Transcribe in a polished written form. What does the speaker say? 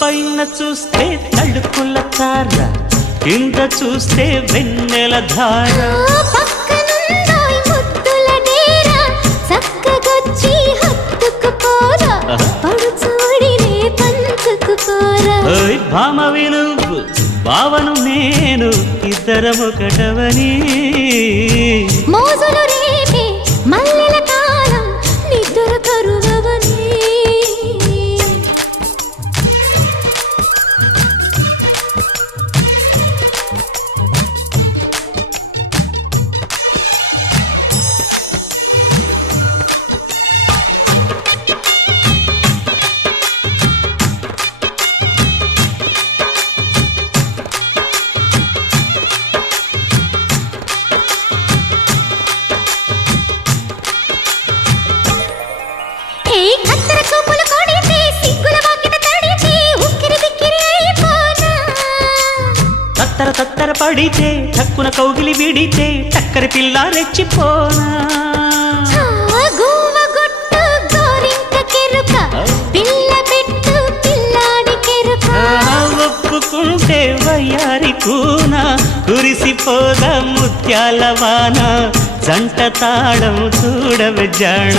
పైన చూస్తే తడుకుల తార, కింద చూస్తే వెన్నెల ధార. పక్కనుందోయ్ ముద్దుల డేరా, చక్కగొచ్చి హత్తుకుపోరా, పడుచూడినే పంచుకుపోరా. భామ విలువు భావను నేను, ఇద్దరమొకటవని. మోజులు రేపే మల్లెల కాలం, నిద్ర కరువవని. తత్తర తత్తర పడితే టక్కున కౌగిలి విడితే టక్కరి పిల్ల రెచ్చిపోనా. ఒప్పుకుంటే వయ్యారి కూన, కురిసిపోదా ముత్యాల వాన, జంట తాళం చూడవే జాణ.